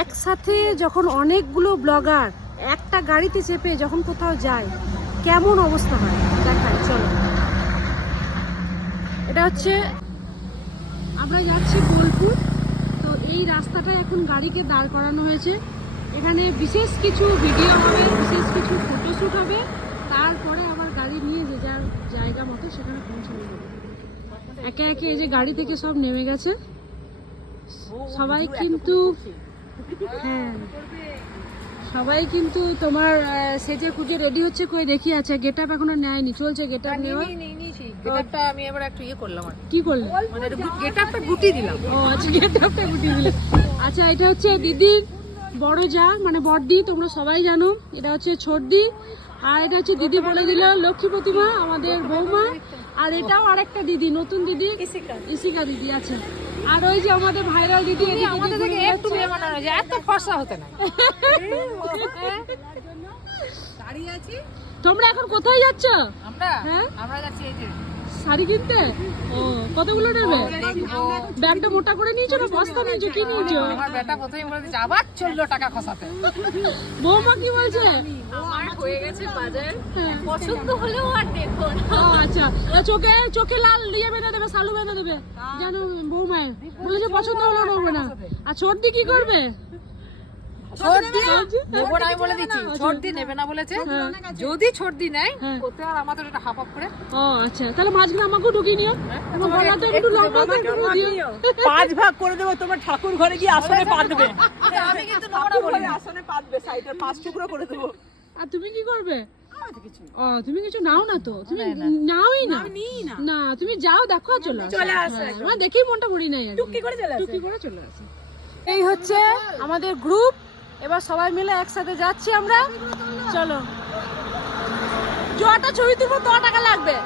একসাথে যখন অনেকগুলো ব্লগার একটা গাড়িতে চেপে যখন কোথাও যায় কেমন অবস্থা হয় দেখায়, চলো। এটা হচ্ছে আমরা যাচ্ছি বোলপুর। তো এই রাস্তাটায় এখন গাড়িকে দাঁড় করানো হয়েছে। এখানে বিশেষ কিছু ভিডিও হবে, বিশেষ কিছু ফটোশ্যুট হবে, তারপরে আবার গাড়ি নিয়ে যে যার জায়গা মতো সেখানে পৌঁছানো হবে। একে একে এই যে গাড়ি থেকে সব নেমে গেছে সবাই, কিন্তু হ্যাঁ সবাই কিন্তু তোমার সেজে খুঁজে রেডি হচ্ছে, কই দেখি আছে গেট আপ এখনো নেয়নি, চলছে গেট আপ নেওয়া। গেটআপটা আমি এবার একটু করলাম, আর কি করলে? মানে গেটআপটা গুটি দিলাম। ও আচ্ছা, গেট আপটা গুটি দিলে। আচ্ছা, এটা হচ্ছে দিদির বড় যা, মানে বড়দি, তোমরা সবাই জানো। এটা হচ্ছে ছোটদি, আর এটা হচ্ছে দিদি বলে দিল লক্ষ্মী প্রতিমা আমাদের বৌমা। আর এটাও আরেকটা দিদি, নতুন দিদি, ইসিকা দিদি আছে। আর ওই যে আমাদের ভাইরাল দিদি, আমাদের থেকে একটু মেয়ে বানানো যায়, এত ফর্সা হতে না। দাঁড়িয়ে আছি। তোমরা এখন কোথায় যাচ্ছ? আমরা হ্যাঁ, আমরা যাচ্ছি এই যে শাড়ি কিনতে। ও, কতগুলো নেবে? ব্যাগটা মোটা করে নিয়েছো না বস্তা নিয়েছো, কি নিয়েছো? আমার বেটা প্রথমেই বলে দিচ্ছে আবার চললো টাকা খসাতে। বৌমা কি বলছে? আমার হয়ে গেছে বাজার, হ্যাঁ। পছন্দ হলেও আর দেখো না। ও আচ্ছা, চোখে চোখে লাল দিয়ে বেঁধে দেবে, সালু বেঁধে দেবে জানো বৌমায় বলেছে, পছন্দ হলো নেবে না। আর ছোটদি কি করবে? ছোটদি নেবো না, আমি বলে দিচ্ছি ছোটদি নেবে না বলেছে। যদি ছোটদি নেয় ওতে আর আমাদের এটা হাফ আপ করে। ও আচ্ছা, তাহলে মাঝখানে আমাকেও ঢুকিয়ে নিও। আমার গলাটা একটু লম্বা করে দিও। 5 ভাগ করে দেবো, তোমার ঠাকুর ঘরে গিয়ে আসনে পাতবে। আমি কিন্তু নোংরা বলি না। আসনে পাতবে, সাইডের 5 টুকরো করে দেবো। আর তুমি কি করবে? ও, তুমি কিছু নাও না তো, তুমি নাওই না। না, তুমি যাও, দেখো আর চলে আসো। আমার দেখেই মনটা ভরি নাই, আর টুকি করে চলে আসে। টুকি করে চলে আসে। এই হচ্ছে আমাদের গ্রুপ, এবার সবাই মিলে একসাথে যাচ্ছি আমরা। চলো, জোয়াটা ছবি তুলবো, 10 টাকা লাগবে।